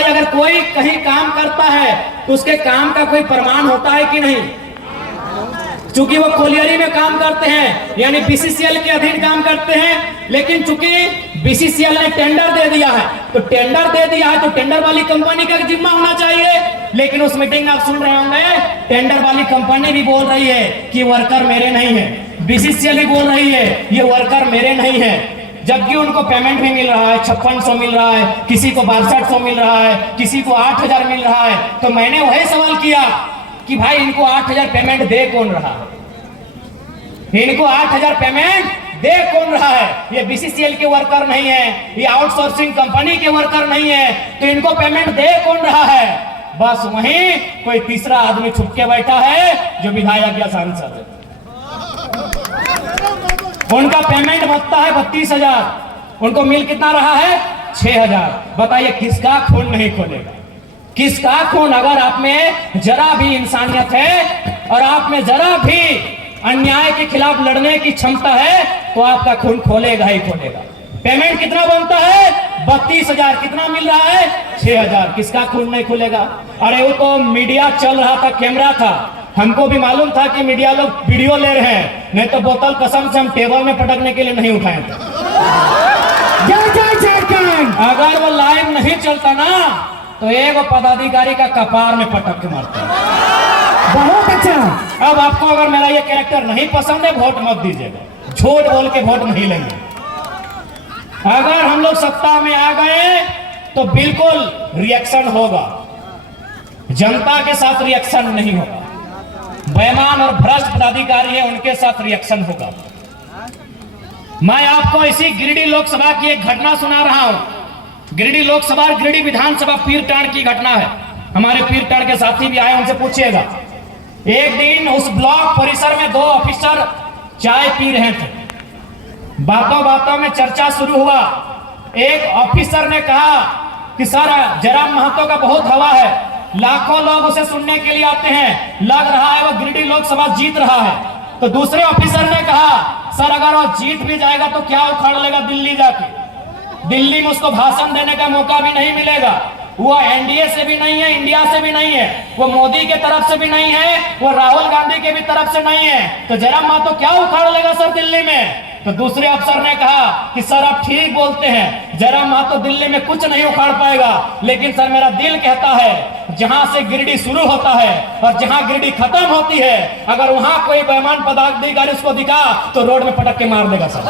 भाई अगर कोई कहीं काम करता है तो उसके काम का कोई प्रमाण होता है कि नहीं? चूंकि वो कोलियरी में काम करते हैं यानी बीसीसीएल के अधीन काम करते हैं, लेकिन चूंकि बीसीसीएल ने टेंडर दे दिया है तो टेंडर वाली कंपनी का जिम्मा होना चाहिए। लेकिन उस मीटिंग में आप सुन रहे होंगे टेंडर वाली कंपनी भी बोल रही है कि वर्कर मेरे नहीं है, बीसीसीएल भी बोल रही है ये वर्कर मेरे नहीं है, जबकि उनको पेमेंट भी मिल रहा है, 5600 मिल रहा है, किसी को 6200 मिल रहा है, किसी को 8000 मिल रहा है। तो मैंने वही सवाल किया कि भाई इनको 8000 पेमेंट दे कौन रहा है? इनको 8000 पेमेंट दे कौन रहा है? ये बीसीसीएल के वर्कर नहीं है, ये आउटसोर्सिंग कंपनी के वर्कर नहीं है, तो इनको पेमेंट दे कौन रहा है? बस वहीं कोई तीसरा आदमी छुप के बैठा है जो विधायक या सांसद है। उनका पेमेंट बनता है 32,000, उनको मिल कितना रहा है? 6,000। बताइए किसका खून नहीं खोलेगा? किसका खून? अगर आप में जरा भी इंसानियत है और आप में जरा भी अन्याय के खिलाफ लड़ने की क्षमता है तो आपका खून खोलेगा ही खोलेगा। पेमेंट कितना बनता है? 32,000। कितना मिल रहा है? 6,000। किसका खून नहीं खुलेगा? अरे वो तो मीडिया चल रहा था, कैमरा था, हमको भी मालूम था कि मीडिया लोग वीडियो ले रहे हैं, नहीं तो बोतल कसम से हम टेबल में पटकने के लिए नहीं उठाए थे। अगर वो लाइव नहीं चलता ना तो एक पदाधिकारी का कपार में पटक के मारता है। बहुत अच्छा। अब आपको अगर मेरा ये कैरेक्टर नहीं पसंद है वोट मत दीजिएगा, झूठ बोल के वोट नहीं लेंगे। अगर हम लोग सत्ता में आ गए तो बिल्कुल रिएक्शन होगा, जनता के साथ रिएक्शन नहीं होगा। बेईमान और भ्रष्ट पदाधिकारी है उनके साथ रिएक्शन होगा। मैं आपको इसी गिरिडीह लोकसभा की एक घटना सुना रहा हूं। गिरिडीह लोकसभा, गिरिडीह विधानसभा पीरटांड़ की घटना है। हमारे पीरटांड़ के साथी भी आए, उनसे पूछिएगा। एक दिन उस ब्लॉक परिसर में 2 ऑफिसर चाय पी रहे थे। बातों बातों में चर्चा शुरू हुआ। एक ऑफिसर ने कहा कि सर जयराम महतो का बहुत हवा है, लाखों लोग उसे सुनने के लिए आते हैं, लग रहा है वो गिरिडीह लोकसभा जीत रहा है। तो दूसरे ऑफिसर ने कहा सर अगर वो जीत भी जाएगा तो क्या उखाड़ लेगा दिल्ली जाके? दिल्ली में उसको भाषण देने का मौका भी नहीं मिलेगा। वो एनडीए से भी नहीं है, इंडिया से भी नहीं है, वो मोदी के तरफ से भी नहीं है, वो राहुल गांधी के भी तरफ से नहीं है, तो जयराम महतो क्या उखाड़ लेगा सर दिल्ली में? तो दूसरे अफसर ने कहा कि सर आप ठीक बोलते हैं, जयराम महतो दिल्ली में कुछ नहीं उखाड़ पाएगा, लेकिन सर मेरा दिल कहता है जहां से गिरिडीह शुरू होता है और जहां गिरिडीह खत्म होती है, अगर वहां कोई बेईमान पदाधिकारी उसको दिखा तो रोड में पटक के मार देगा सर।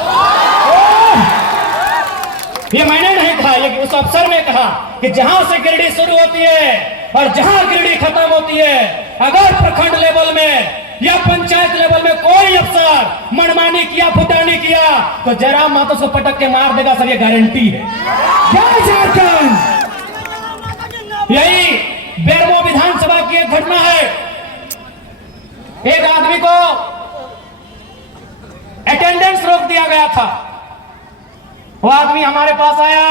ये मैंने नहीं कहा, ये उस अफसर ने कहा कि जहां से गिरिडीह शुरू होती है और जहां गिरिडीह खत्म होती है, अगर प्रखंड लेवल में या पंचायत लेवल में कोई अफसर मनमानी किया, फुटानी किया तो जयराम महतो उसको पटक के मार देगा सर, ये गारंटी है। जय झारखंड। यही बेरमो विधानसभा की एक घटना है। एक आदमी को अटेंडेंस रोक दिया गया था। वो आदमी हमारे पास आया,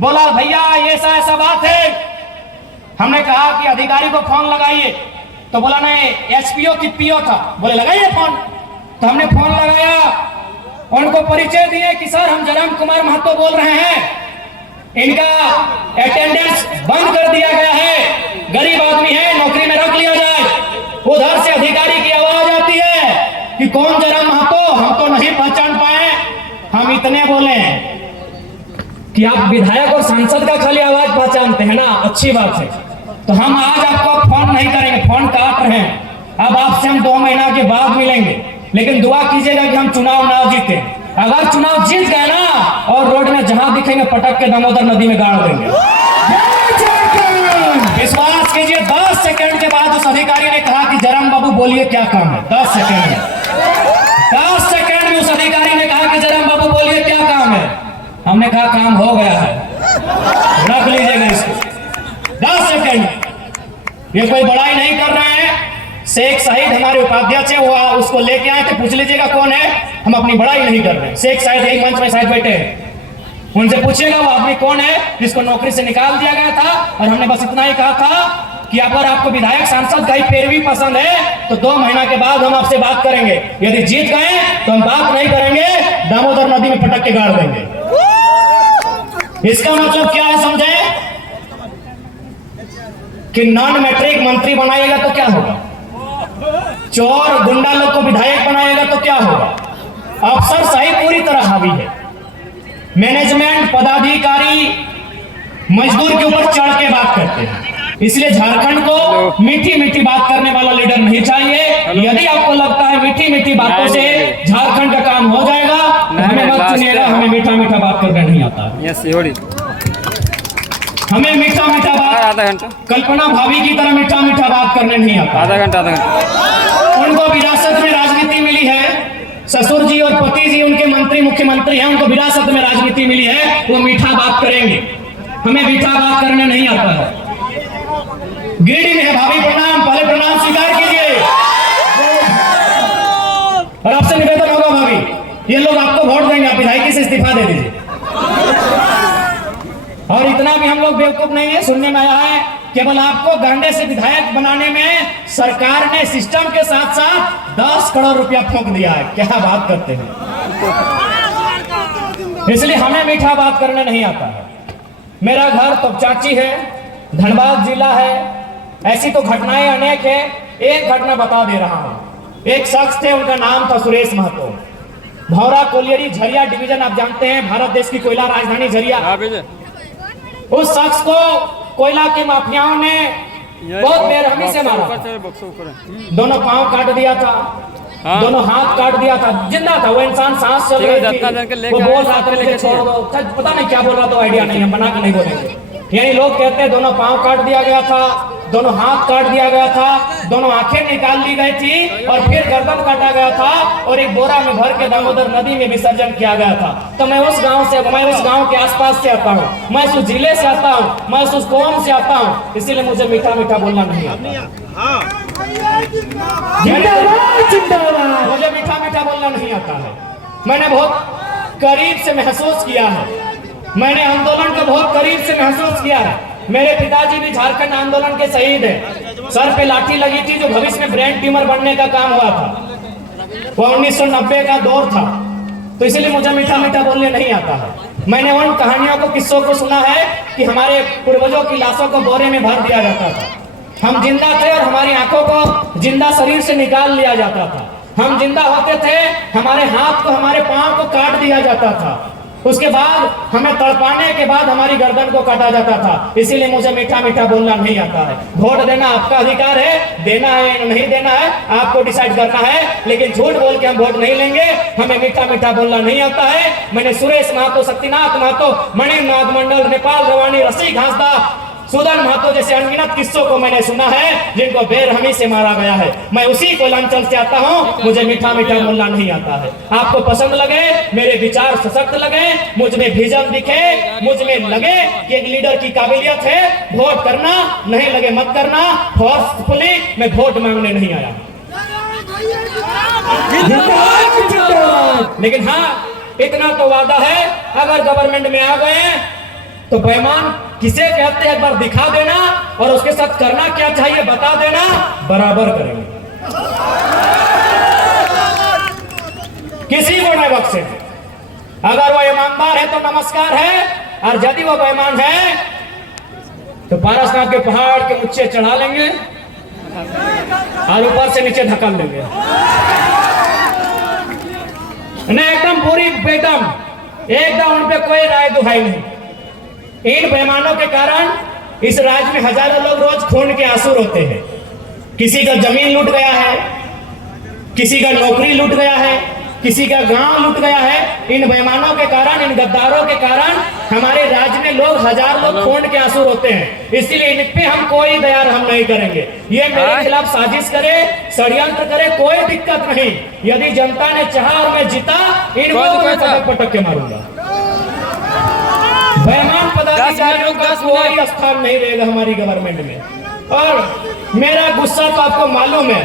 बोला भैया ये ऐसा बात है। हमने कहा कि अधिकारी को फोन लगाइए, तो बोला नहीं एसपीओ की पीओ था, बोले लगाइए फोन। तो हमने फोन लगाया, उनको परिचय दिए कि सर हम जयराम कुमार महतो बोल रहे हैं, इनका अटेंडेंस बंद कर दिया गया है, गरीब आदमी है, नौकरी में रख लिया जाए। उधर से अधिकारी की आवाज आती है कि कौन जयराम महतो, हम तो नहीं पहचान पाए। हम इतने बोले कि आप विधायक और सांसद का खाली आवाज पहचानते हैं ना, अच्छी बात है, तो हम आज आपको फोन नहीं करेंगे, फोन काट रहे हैं। अब आपसे हम 2 महीना के बाद मिलेंगे, लेकिन दुआ कीजिएगा कि हम चुनाव ना जीते। अगर चुनाव जीत गए ना और रोड में जहां दिखेंगे पटक के दामोदर नदी में गाड़ देंगे। विश्वास कीजिए 10 सेकंड के बाद उस अधिकारी ने कहा कि जयराम बाबू बोलिए क्या काम है। 10 सेकंड में 10 सेकंड में उस अधिकारी ने कहा कि जयराम बाबू बोलिए क्या काम है। हमने कहा काम हो गया है, रख लीजिएगा इसको। 10 सेकंड। ये कोई बड़ाई नहीं कर रहे हैं। शेख शाहिद हमारे उपाध्यक्ष है, वो उसको लेके आए थे, पूछ लीजिएगा कौन है। हम अपनी बड़ाई नहीं कर रहे हैं। शेख शाहिद एक मंच में शायद बैठे हैं, उनसे पूछिएगा वो आदमी कौन है जिसको नौकरी से निकाल दिया गया था। और हमने बस इतना ही कहा था कि अगर आपको विधायक सांसद का ही पैरवी पसंद है तो 2 महीना के बाद हम आपसे बात करेंगे। यदि जीत गए तो हम बात नहीं करेंगे, दामोदर नदी में पटक के गाड़ देंगे। इसका मतलब क्या है समझे? कि नॉन मैट्रिक मंत्री बनाएगा तो क्या होगा, चोर गुंडा लोग को विधायक बनाएगा तो क्या होगा। अफसर सही पूरी तरह हावी है, मैनेजमेंट पदाधिकारी मजदूर के ऊपर चढ़ के बात करते हैं। इसलिए झारखंड को मीठी मीठी बात करने वाला लीडर नहीं चाहिए। यदि आपको लगता है मीठी मीठी बातों से झारखंड का काम हो जाएगा तो हमें मत चुनिएगा, हमें मीठा मीठा बात करना नहीं आता है। हमें मीठा मीठा बात आधा घंटा कल्पना भाभी की तरह मीठा मीठा बात करने नहीं आता। आधा घंटा उनको विरासत में राजनीति मिली है, ससुर जी और पति जी उनके मंत्री मुख्यमंत्री हैं, उनको विरासत में राजनीति मिली है, वो मीठा बात करेंगे। हमें मीठा बात करने नहीं आता है। गिरिडीह में है भाभी, प्रणाम, पहले प्रणाम स्वीकार कीजिए। और आपसे निवेदन होगा भाभी, ये लोग आपको वोट देंगे, आप विधायकी से इस्तीफा दे दीजिए। और इतना भी हम लोग बेवकूफ नहीं है, सुनने में आया है केवल आपको गांडे से विधायक बनाने में सरकार ने सिस्टम के साथ साथ 10 करोड़ रुपया फूंक दिया है। क्या बात करते हैं। इसलिए हमें मीठा बात करने नहीं आता है। मेरा घर तोपचाची है, धनबाद जिला है। ऐसी तो घटनाएं अनेक है। एक घटना बता दे रहा हूं। एक शख्स थे, उनका नाम था सुरेश महतो, भौरा कोलियरी झरिया डिवीजन, आप जानते हैं भारत देश की कोयला राजधानी झरिया। उस शख्स को कोयला के माफियाओं ने बहुत बेरहमी से मारा, दोनों पांव काट दिया था, दोनों हाथ काट दिया था, जिंदा था वो इंसान, सांस चल रही थी, वो बोल रहा था मुझे छोड़ दो, पता नहीं क्या बोल रहा था, आइडिया नहीं है, बना के नहीं बोलेंगे। यानी लोग कहते हैं दोनों पांव काट दिया गया था, दोनों हाथ काट दिया गया था, दोनों आंखें निकाल ली गई थी और फिर गर्दन काटा गया था और एक बोरा में भर के दामोदर नदी में विसर्जन किया गया था। तो मैं उस गांव के आसपास से आता हूँ, मैं उस जिले से आता हूँ, मैं उस कौम से आता हूँ, इसीलिए मुझे मीठा मीठा बोलना नहीं आता। मुझे मीठा मीठा बोलना नहीं आता है। मैंने बहुत करीब से महसूस किया है, मैंने आंदोलन को बहुत करीब से महसूस किया है। मेरे पिताजी भी झारखंड आंदोलन के शहीद हैं। सर पे लाठी लगी थी, जो भविष्य में ब्रेन ट्यूमर बनने का काम हुआ था। वो 1990 का दौर था, तो इसलिए मुझे मीठा मीठा बोलने नहीं आता है। मैंने उन कहानियों को, किस्सों को सुना है कि हमारे पूर्वजों की लाशों को बोरे में भर दिया जाता था। हम जिंदा थे और हमारी आंखों को जिंदा शरीर से निकाल लिया जाता था। हम जिंदा होते थे, हमारे हाथ को, हमारे पांव को काट दिया जाता था। उसके बाद हमें तड़पाने के बाद हमारी गर्दन को काटा जाता था। इसीलिए मुझे मीठा मीठा बोलना नहीं आता है। वोट देना आपका अधिकार है, देना है नहीं देना है आपको डिसाइड करना है, लेकिन झूठ बोल के हम वोट नहीं लेंगे। हमें मीठा मीठा बोलना नहीं आता है। मैंने सुरेश महतो, शक्तिनाथ महतो, मणिनाथ मंडल, नेपाल रवानी, रसी घासदा, सुदन महतो जैसे अनगिनत किस्सों को मैंने सुना है, जिनको बेरहमी से मारा गया है। मैं उसी कोयलांचल से आता हूँ, मुझे मीठा मीठा बोलना नहीं आता है। आपको पसंद लगे, मेरे विचार सशक्त लगे, मुझ में विजन दिखे, मुझ में लगे कि एक लीडर की काबिलियत है, वोट करना, नहीं लगे मत करना। फोर्सफुली मैं वोट मांगने नहीं आया, लेकिन हाँ इतना तो वादा है, अगर गवर्नमेंट में आ गए तो बेईमान किसे कहते हैं एक बार दिखा देना और उसके साथ करना क्या चाहिए बता देना, बराबर करेंगे, किसी को नहीं बख्शेंगे। अगर वो ईमानदार है तो नमस्कार है, और यदि वो बेईमान है तो पारसनाथ के पहाड़ के ऊंचे चढ़ा लेंगे और ऊपर से नीचे धक्का लेंगे। नहीं, एकदम पूरी एकदम उन पे कोई राय दुहाई नहीं। इन बेईमानों के कारण इस राज्य में हजारों लोग रोज खून के आंसू रोते हैं। किसी का जमीन लूट गया है, किसी का नौकरी लूट गया है, किसी का गांव लूट गया है। इन बेईमानों के कारण, इन गद्दारों के कारण हमारे राज्य में लोग, हजार लोग खून के आंसू रोते हैं। इसलिए इन पे हम कोई दया हम नहीं करेंगे। ये मेरे खिलाफ साजिश करे, षड्यंत्र करे, कोई दिक्कत नहीं। यदि जनता ने चाहा और मैं जीता, इनको मैं पटक पटक के मारूंगा। बेईमान पदाधिकारियों का कोई स्थान नहीं रहेगा हमारी गवर्नमेंट में। और मेरा गुस्सा तो आपको मालूम है,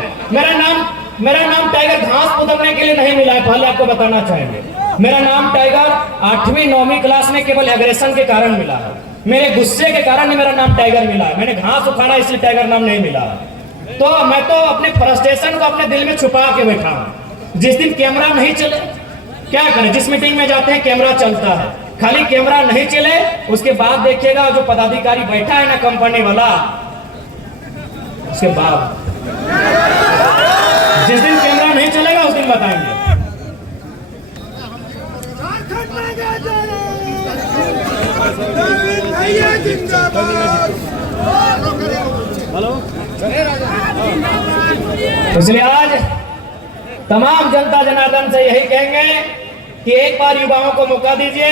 मेरा नाम टाइगर घास पुदरने के लिए नहीं मिला है, पहले आपको बताना चाहेंगे। मेरा नाम टाइगर 8वीं 9वीं क्लास में केवल एग्रेशन के कारण मिला है। मेरे गुस्से के कारण मेरा नाम टाइगर मिला है। मैंने घास उखाड़ा इसलिए टाइगर नाम नहीं मिला है। तो मैं तो अपने फ्रस्ट्रेशन को अपने दिल में छुपा के बैठा हूं। जिस दिन कैमरा नहीं चले क्या करें, जिस मीटिंग में जाते हैं कैमरा चलता है, खाली कैमरा नहीं चले उसके बाद देखिएगा जो पदाधिकारी बैठा है ना कंपनी वाला, उसके बाद जिस दिन कैमरा नहीं चलेगा उस दिन बताएंगे। इसलिए आज तमाम जनता जनार्दन से यही कहेंगे कि एक बार युवाओं को मौका दीजिए।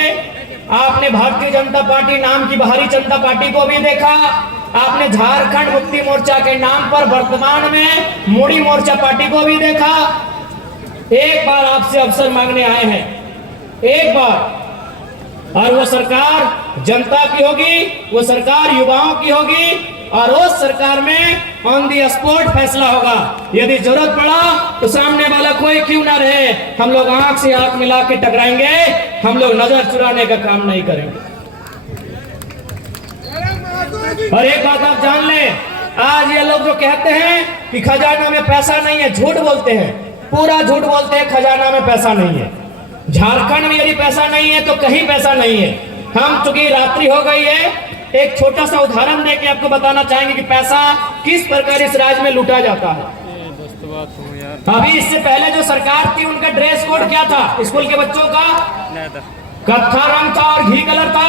आपने भारतीय जनता पार्टी नाम की बाहरी जनता पार्टी को भी देखा, आपने झारखंड मुक्ति मोर्चा के नाम पर वर्तमान में मोड़ी मोर्चा पार्टी को भी देखा। एक बार आपसे अवसर मांगने आए हैं, एक बार, और वो सरकार जनता की होगी, वो सरकार युवाओं की होगी, और उस सरकार में ऑन दी स्पॉट फैसला होगा। यदि जरूरत पड़ा तो सामने वाला कोई क्यों ना रहे, हम लोग आंख से आंख मिला के टकराएंगे, हम लोग नजर चुराने का काम नहीं करेंगे। और एक बात आप जान लें, आज ये लोग जो कहते हैं कि खजाना में पैसा नहीं है, झूठ बोलते हैं, पूरा झूठ बोलते हैं। खजाना में पैसा नहीं है, झारखंड में यदि पैसा नहीं है तो कहीं पैसा नहीं है। हम चूंकि रात्रि हो गई है, एक छोटा सा उदाहरण देके आपको बताना चाहेंगे कि पैसा किस प्रकार इस राज्य में लूटा जाता है। अभी इससे पहले जो सरकार थी उनका ड्रेस कोड क्या था स्कूल के बच्चों का? कत्था रंग था और घी कलर था।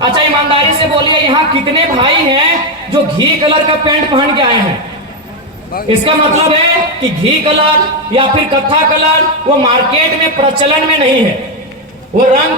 अच्छा ईमानदारी से बोलिए, यहाँ कितने भाई हैं जो घी कलर का पैंट पहन के आए हैं? इसका मतलब है कि घी कलर या फिर कत्था कलर वो मार्केट में प्रचलन में नहीं है। वो रंग